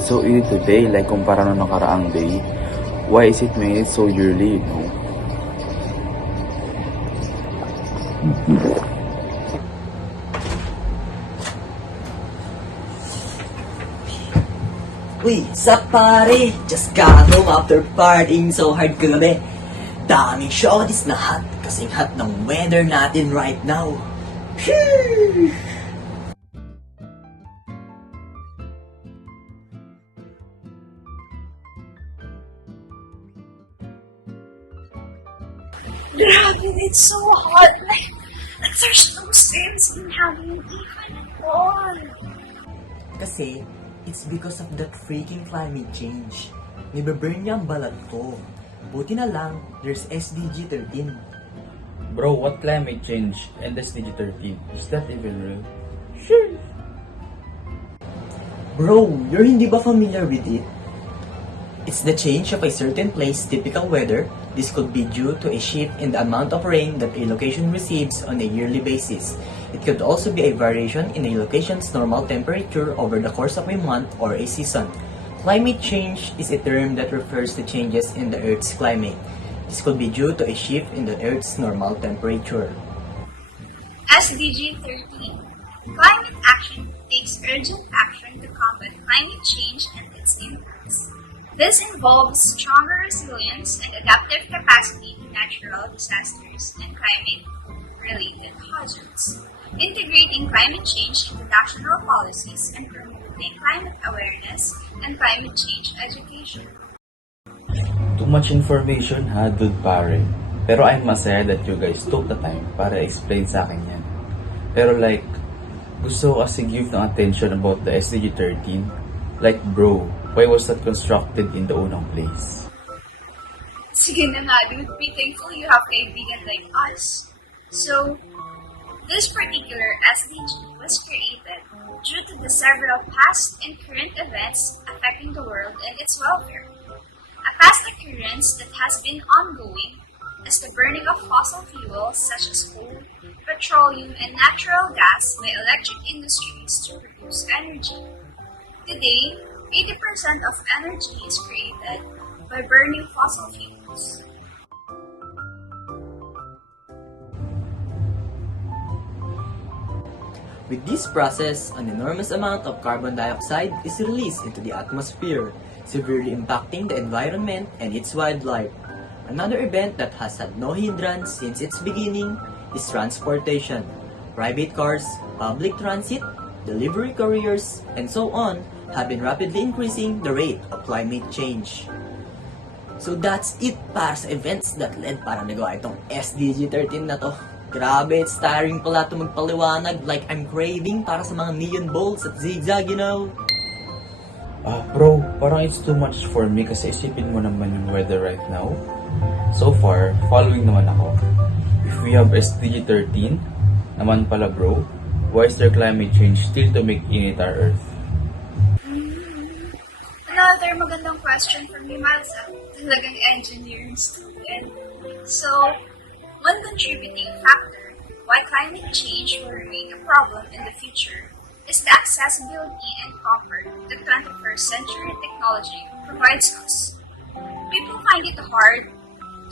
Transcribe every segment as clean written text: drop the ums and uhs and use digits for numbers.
it's so easy today like kumpara nung nakaraang day. Why is it made so yearly, you know? Uy, sup pare? Just got home after partying so hard kagabi. Daming shorties na hot kasing hot ng weather natin right now. Sheesh! Grabe, it's so hot. Like, there's no sense in having even at all. Kasi, it's because of that freaking climate change. Nibaburn niya ang balat ko. Buti na lang, there's SDG 13. Bro, what climate change and SDG 13? Is that even real? Bro, you're hindi ba familiar with it? It's the change of a certain place typical weather. This could be due to a shift in the amount of rain that a location receives on a yearly basis. It could also be a variation in a location's normal temperature over the course of a month or a season. Climate change is a term that refers to changes in the Earth's climate. This could be due to a shift in the Earth's normal temperature. SDG 13. Climate action takes urgent action to combat climate change and its impacts. This involves stronger resilience and adaptive capacity to natural disasters and climate-related hazards, integrating climate change into national policies and promoting climate awareness and climate change education. Too much information ha, dude pare. Pero I'm masaya that you guys took the time para explain sa akin yan. Pero like, gusto ko kasi give ng attention about the SDG 13. Like bro, why was that constructed in the unang place? Sige na nga, dude. Be thankful you have kaibigan like us. So, this particular SDG was created due to the several past and current events affecting the world and its welfare. A past occurrence that has been ongoing is the burning of fossil fuels such as coal, petroleum, and natural gas by electric industries to produce energy. Today, 80% of energy is created by burning fossil fuels. With this process, an enormous amount of carbon dioxide is released into the atmosphere, severely impacting the environment and its wildlife. Another event that has had no hindrance since its beginning is transportation. Private cars, public transit, delivery couriers, and so on have been rapidly increasing the rate of climate change. So that's it para sa events that led para nagawa itong SDG 13 na to. Grabe, it's tiring pala ito magpaliwanag, like I'm craving para sa mga neon balls at zigzag, you know? Bro, parang it's too much for me kasi isipin mo naman yung weather right now. So far, following naman ako. If we have SDG 13, naman pala bro, why is there climate change still to make init our Earth? Another magandang question from you, Miles. Talagang engineering student. So, one contributing factor why climate change will remain a problem in the future is the accessibility and comfort that 21st century technology provides us. People find it hard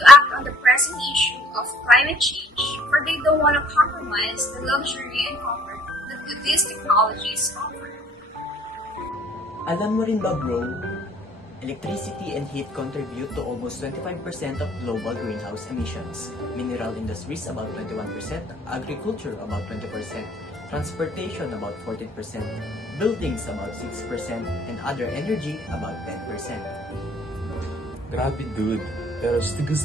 to act on the pressing issue of climate change, for they don't want to compromise the luxury and comfort that these technologies offer. Alam mo rin ba bro, electricity and heat contribute to almost 25% of global greenhouse emissions. Mineral industries about 21%, agriculture about 20%, transportation about 14%, buildings about 6%, and other energy about 10%. Grabe dude, pero stigu,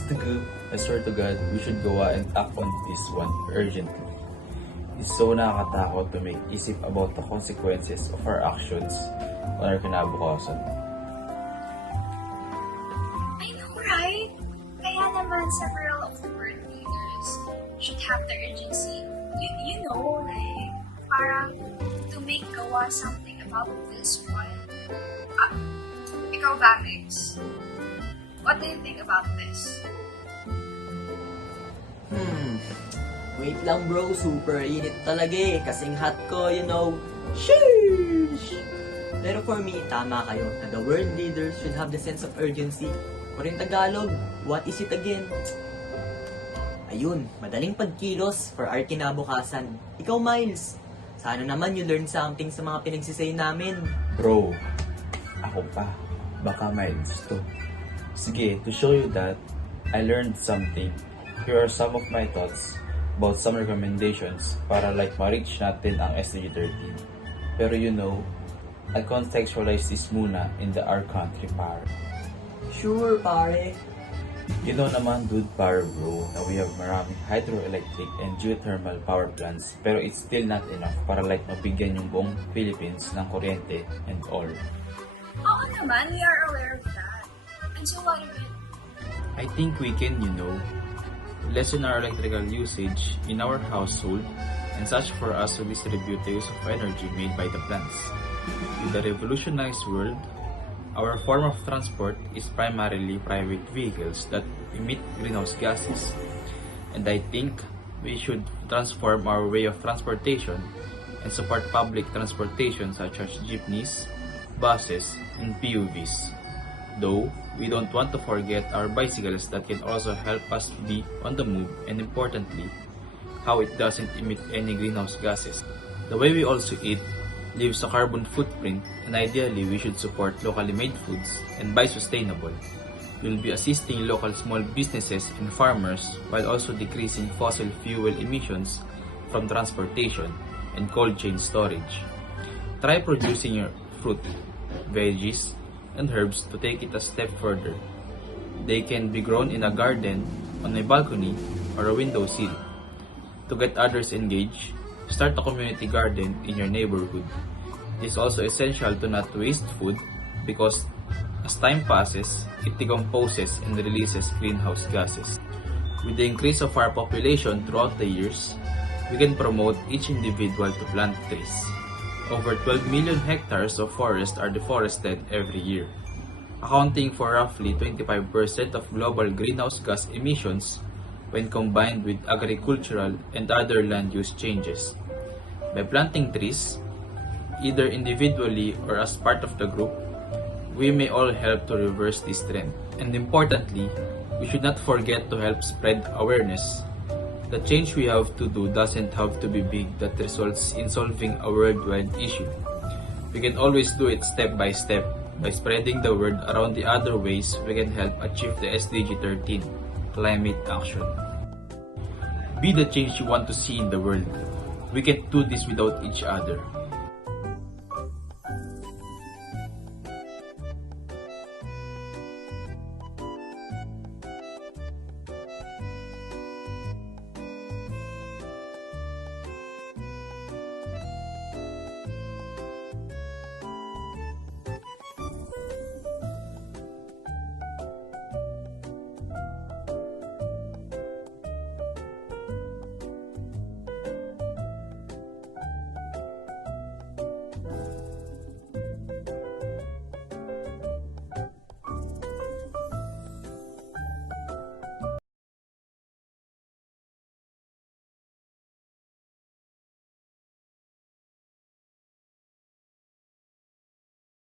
I swear to God, we should go and act on this one urgently. It's so nakakatakot to make isip about the consequences of our actions on our kinabukasan. I know, right? Kaya naman several of the world leaders should have the urgency, you know, like, parang to make gawa something about this one. Ikaw ba, Mix? What do you think about this? Wait lang bro, super init talaga eh. Kasing hot ko, you know. Sheesh! Pero for me, tama kayo na the world leaders should have the sense of urgency. Or in Tagalog, what is it again? Ayun, madaling pagkilos for our kinabukasan. Ikaw, Miles, sana naman you learn something sa mga pinagsisay namin. Bro, ako pa. Baka miles to. Sige, to show you that I learned something, here are some of my thoughts about some recommendations para like ma-reach natin ang SDG 13. Pero you know, I contextualize this muna in the our country pare. Sure, pare. You know naman, dude pare bro, na we have maraming hydroelectric and geothermal power plants, pero it's still not enough para like mabigyan yung buong Philippines ng kuryente and all. Oo naman, we are aware of that. And so what of it? I think we can, lessen our electrical usage in our household and such for us to distribute the use of energy made by the plants. In the revolutionized world, our form of transport is primarily private vehicles that emit greenhouse gases. And I think we should transform our way of transportation and support public transportation such as jeepneys, buses, and PUVs. Though, we don't want to forget our bicycles that can also help us be on the move, and importantly, how it doesn't emit any greenhouse gases. The way we also eat leaves a carbon footprint, and ideally we should support locally made foods and buy sustainable. We'll be assisting local small businesses and farmers while also decreasing fossil fuel emissions from transportation and cold chain storage. Try producing your fruit, veggies, and herbs to take it a step further. They can be grown in a garden, on a balcony, or a window sill. To get others engaged, start a community garden in your neighborhood. It is also essential to not waste food because as time passes, it decomposes and releases greenhouse gases. With the increase of our population throughout the years, we can promote each individual to plant trees. Over 12 million hectares of forest are deforested every year, accounting for roughly 25% of global greenhouse gas emissions when combined with agricultural and other land use changes. By planting trees, either individually or as part of the group, we may all help to reverse this trend. And importantly, we should not forget to help spread awareness. The change we have to do doesn't have to be big that results in solving a worldwide issue. We can always do it step by step by spreading the word around the other ways we can help achieve the SDG 13, climate action. Be the change you want to see in the world. We can't do this without each other.